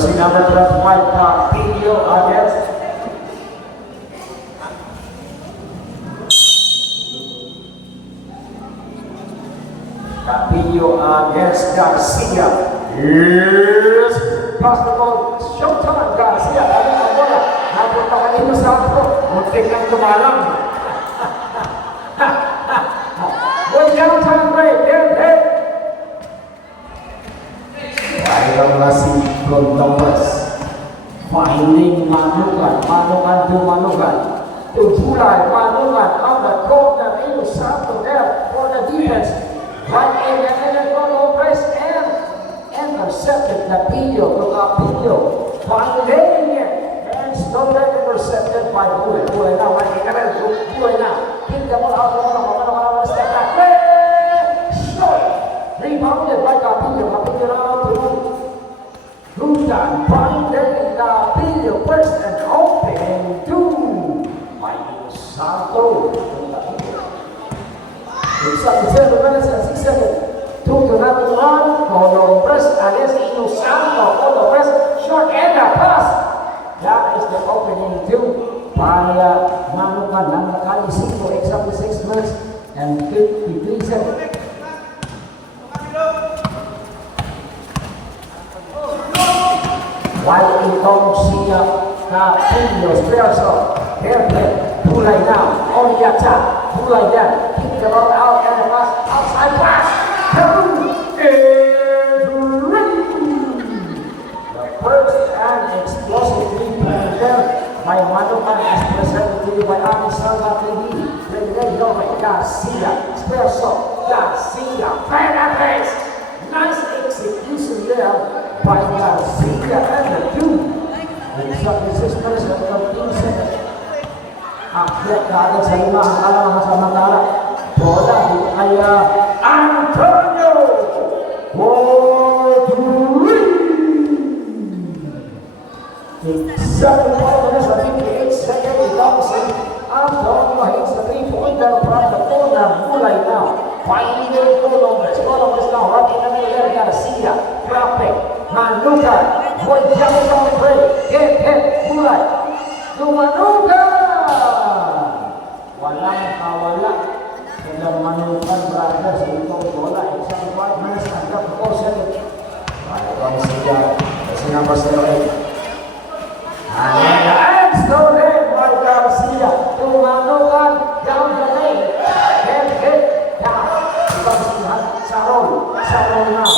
Jersey number 25, Capillo against Garcia. Yes! Basketball, showtime, Garcia. Kami ang bola. Napunta kanino sa ako. Muntik lang tumalang. One downtown break. Hit. Viral na si Gondombres. Finding Manukan to Manukan. To Julay, Manukan on the corner. Santo there for the defense. Right area, and then Gondombres and intercepted Capillo to Capillo. Finding it. And Stoner intercepted by Bulay. Bulay now, right area. Bulay now. Pick the ball out. Step back. Short. Rebounded by Capillo. Capillo now to Rundan. Finding Capillo. First and open to Mike Santo. It's 7 minutes and 6 seconds. 2-0 run. Gondombres against Santo. Gondombres short and a pass. That is the opening two by Manukan. Nanakali 5, exactly 6 minutes and 53 seconds. While itong siya Capillo Spierso. Hairplay. Bulay now. On the attack. Bulay then. Kick the ball out and the pass. Outside pass. The first and explosive three-point there by Manukan is presented to you by Amisala TV. Ready, Garcia. Spierso. Garcia. Fernandez. Nice execution there by Garcia and the two. Exactly 6 minutes and 13 seconds. Akyat kaagad sa lima ang alam samantala. Bola ay Antonio Borduri. Exactly 5 minutes and 58 seconds. Antonio hits the three-pointer from the corner. Bulay now. Finding Gondombres. Gondombres now right in the middle. Garcia. Traffic. Manukan. Boy jumps on the break. Hit. Bulay. To Manukan. Walang kawala. Sila Manukan brothers. Itong bola. Exactly 5 minutes and 4 seconds. Ito siya. Kasi number 7. And stolen by Garcia. To Manukan. Down the lane. Hit. Down. Sarol now.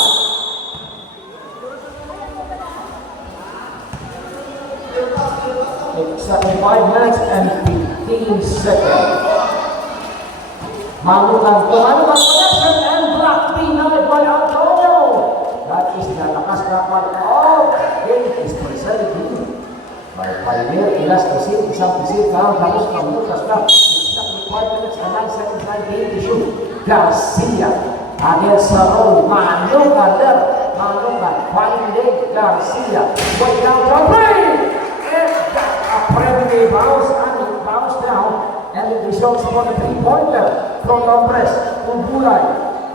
Exactly 5 minutes and 15 seconds. Manukan connection and block denied by Antonio. That is the lakas dapat of game is presented to you by Pioneer Elasticity. Isang pisil ka tapos pagbukas na. Exactly 5 minutes and 9 seconds and game to shoot. Garcia against Sarol. Manukan there. Manukan finding Garcia. Way down to three. Friendly bounce and it bounced down and it results for the three-pointer from Gondombres to Bulay.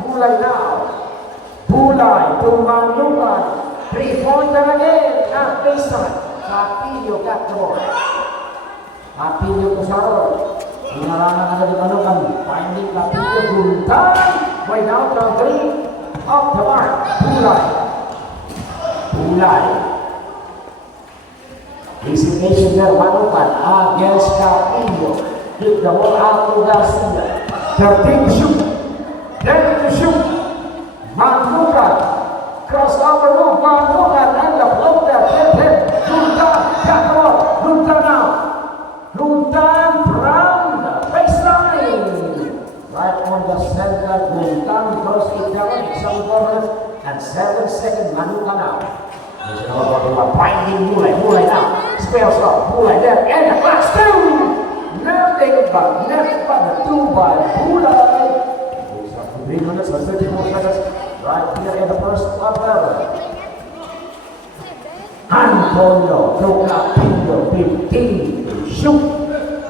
Bulay now. Bulay to Manukan. Three-pointer again at baseline. Capillo got the ball. Capillo to Sarol. Inarangan agad yung Manukan. Finding Capillo. Guntan. Way down to three. Off the mark. Bulay. Hesitation there, Manukan against Capillo. Hit the ball out to Garcia. 13 to shoot. Ready to shoot. Manukan. Crossover move. Manukan and the float there. Hit. Guntan. Got the ball. Guntan now. Guntan from the baseline. Right on the center. Guntan goes it down. It's 7 minutes and 7 seconds. Manukan now. Finding Bulay now. Spells up, Bulay there, and the last two! Nothing but the two by Bulay. It's up to 3 minutes and 34 seconds right here in the first quarter. Antonio to Capillo, 15 to shoot.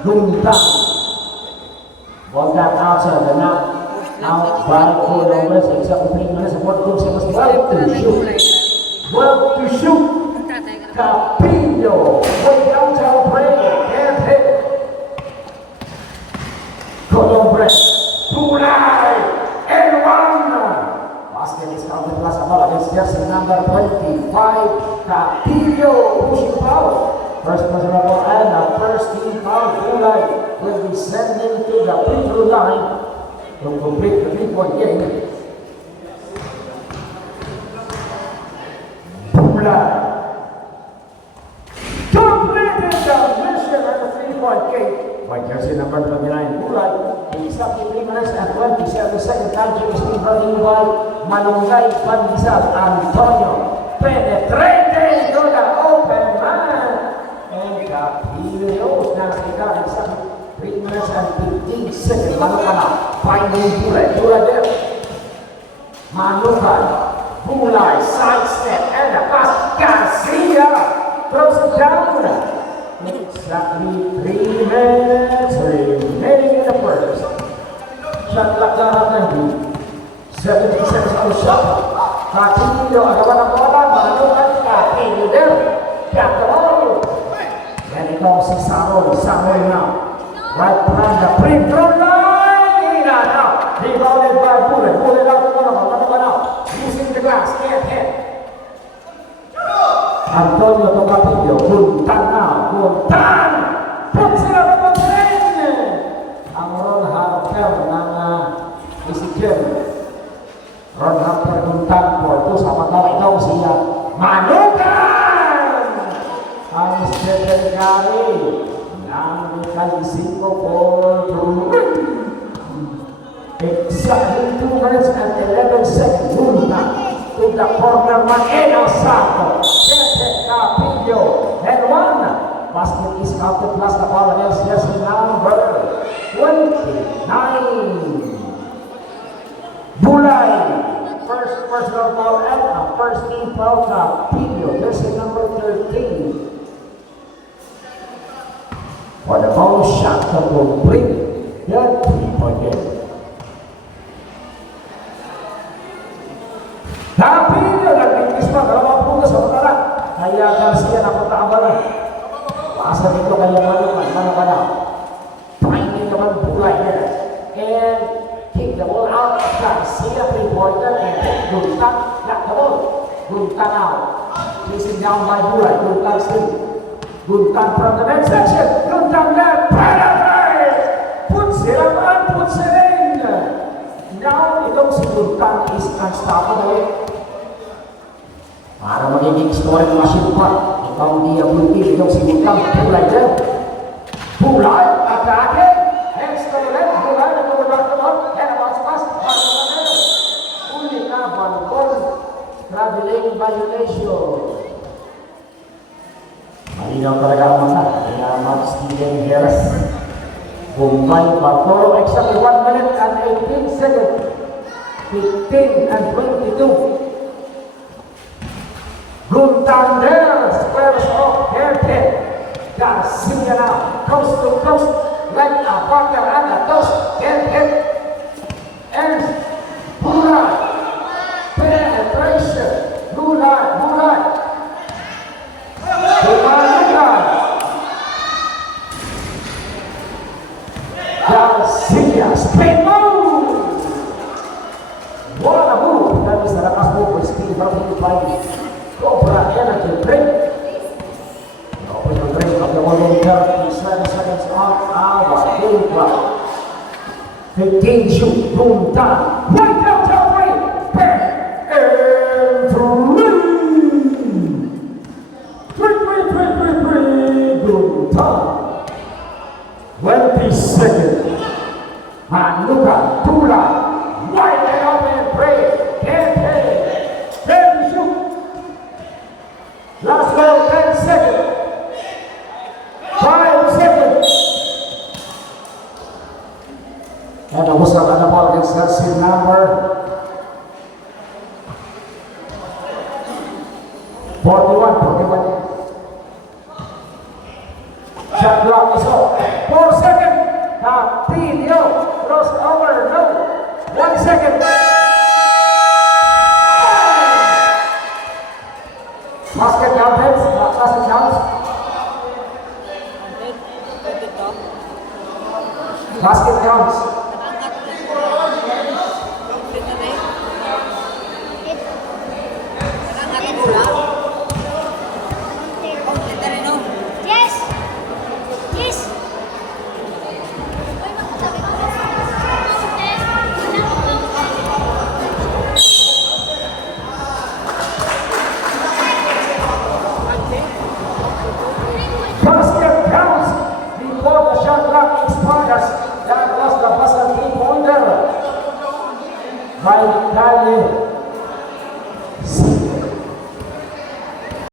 Guntan. Ball got outside the net. Out by Gondombres, except for 3 minutes and 42 seconds. 12 to shoot. 12 to shoot. Pilio pushing foul. First personal foul and the first team foul. Kulay will be sending to the free throw line to complete the 3-point game. Kulay completed the mission at the 3-point game. By jersey number 29, Kulay, exactly 3 minutes and 27 seconds. Time is being brought in by Malunggay Pandizal Antonio. Penetrating to the open man. And the Pilios na nakita exactly 3 minutes and 15 seconds. Manukan na. Finding Kulay. Kulay there. Manukan. Kulay. Side step. And the pass. Garcia throws it down. Exactly 3 minutes remaining in the first. Shot clock na 70 seconds on the shot. Kapilyo, agawan ng bola, manukan Kapilyo there. Katrol. And itong si Samuel. Samuel now. Right from the free throw line. Ina now. Rebounded by Bullet. Bullet out the ball. Manukan now. Using the glass. Head. Antonio to Kapilyo. Buntan now. Buntan. Puts it up the lane. Ang Ron Harper ng Ezekiel. Ron Harper Buntan for 2 sa pagkawa ikaw siya. Manukan! Ang Stephen Curry ng Calicinco for 2. Exactly 2 minutes and 11 seconds. Buntan to the corner man. Eno Santo. Stephen Capillo. And 1. Basket is counted plus the ball against jersey number 29. Bulay. First personal foul and a first team foul Capillo. Jersey number 13. For the ball shot to complete the 3-point game. Capillo nag-imbis pa. 2 puntos sa matala. Kaya Garcia napunta ang bala. Asa dito kaya Manukan na. Finding naman Bulay there. And kick the ball out. Garcia 3-pointer and Guntan got the ball. Guntan out. Chasing down by Bulay. Guntan still. Guntan from the next section. Guntan there. Penetrate. Puts it up and puts it in. Now itong si Guntan is unstoppable. Para magiging scoring machine pa. Ikaw di ang blue team. Itong si Guntan. Bulay there. Bulay. Atake. Hands to the left. Bulay. Nag-overback the ball. And about to pass. Ulit na. Ball. Traveling violation. Malinaw talaga ang mata. Kaya Matt Steven Harris. Bombay Bartolo. Exactly 1 minute and 18 seconds. 15 and 22. Guntan there, squares off hairpin. Garcia now, coast to coast, like a bucker and a toast. Hit. And Bulay. Penetration. Bulay. Manukan. Garcia, spin move. What a move. That is the last move with speed from him by Cobra Energy Drink. Open the drink of the 137 seconds on our game clock. 15 shoot, boom, down. Right down to 3. Bang. And 3. Boom, down. 20 seconds. Manukan, Bulay. Wide and open, pray. Can't pay. Then shoot. Last ball, 10 seconds. 5 seconds. And a whistle on the ball against jersey number 41. Shot clock is off. 4 seconds. Capillo. Crossover. No. 1 second. Basket counted. Basket counts. Basket counts.